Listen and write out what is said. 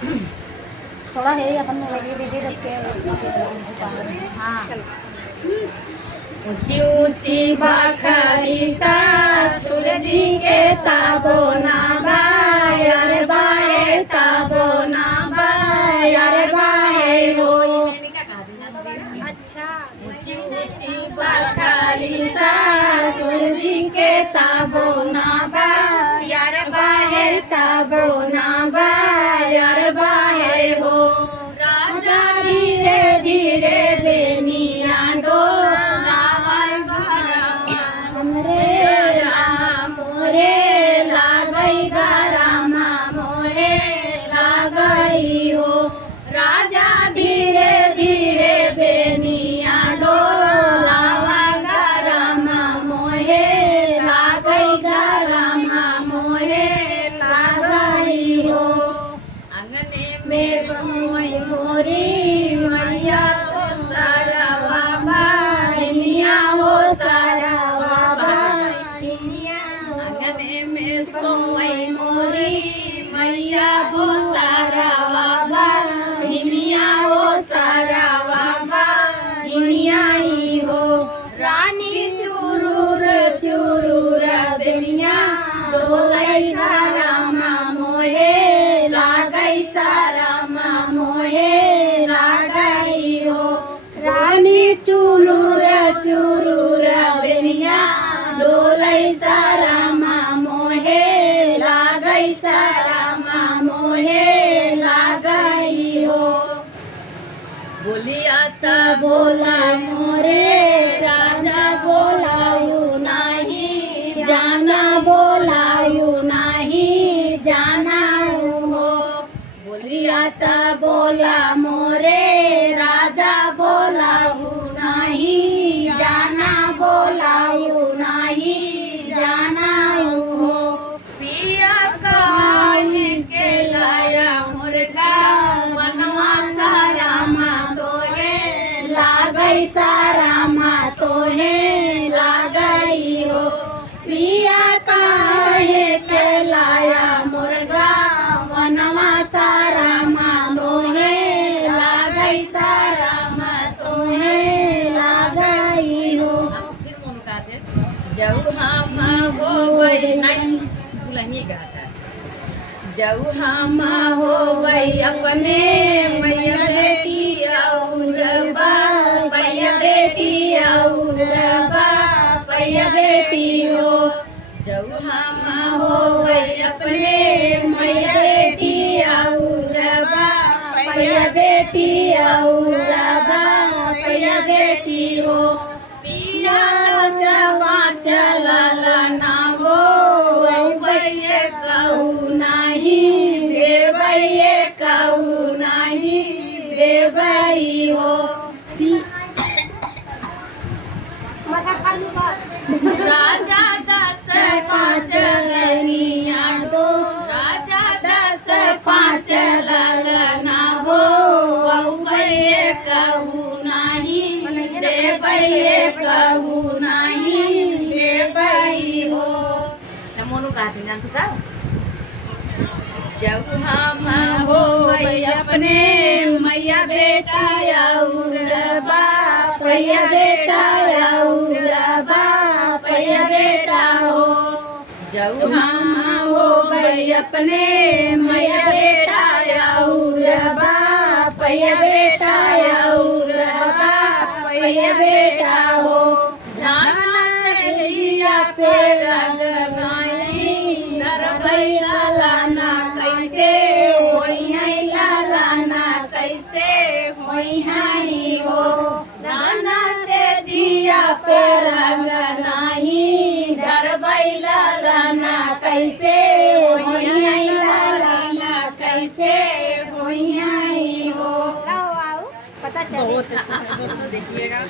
थोड़ा है अपन लगी दीजिए बच्चे। हाँ ऊंची ऊंची बाखरी सासुर जी के ताबो ना बायर बाए ताबो ना बायर बाए हो। अच्छा ऊंची ऊंची बाखरी सासुर जी के ताबो ना बायर बाए ताबो ना बायर बाए हो। राजा धीरे धीरे बेनिया हमरे राम मोरे लागई गा रामा मोरे लागई हो। राजा धीरे धीरे बेनिया डोलावा गा रामा मोहे लागई गा रामा मोहे लागई हो। अंगने में सोई मोरी मैया को सारा बाबा हिनिया हो सारा बाबा अंगने में सोई मोरी मैया को सारा बाबा हिनिया हो सारा बाबा हिनिया ही हो। रानी चुरूर चुरूर बेनिया डोलाई सारा मोहे लागई सारा मोहे लागई हो। रानी चुरूर चुरूर बेनिया डोलाई सारा मोहे लागई सारा मोहे लागई हो। बोलिया त बोला मोरे राजा बोलायू नाही जाना बोलायू नाही जाना हो। बोलिया त बोला मोरे राजा बोलायू नाही जाना बोलायू नाही जाना हो। पिया काहे के लाया मुर्गा बनवा सारा तो है लागई सारा तो है लागई हो। पिया काहे के लाया मुर्गा बनवा सारा तो है लागई सारा तो है लागई हो। फिर मोनू कहते जऊ हम हो गई नहीं दुल्हनी गाता जऊ हम हो गई अपने मैया बेटी और पैया बेटी और पैया बेटी हो। जऊ हम हो गई अपने मैया बेटी और पैया बेटी और पैया बेटी हो। पिया सवा चला ना हो भैया कहू नहीं देवैये कहू नहीं देवई हो। राजा 10 5 लनिया डो राजा 10 5 ललना हो भैया कहू नहीं देवैये कहू नहीं देवई हो। मोनू कहते हैं तो जब हम हो गई अपने मैया बेटा और पैया बेटा और पैया बेटा हो। जब हम हो गई अपने मैया बेटा और पैया बेटा और पैया बेटा हो। धान सरिया पे रगनाई नरबैया लाना कैसे होई है लाना कैसे होई है हो। दाना से जिया पे रगनाई नरबैया लाना कैसे होई है लाना कैसे होई है हो। पता चले। बहुत अच्छा है दोस्तों देखिएगा।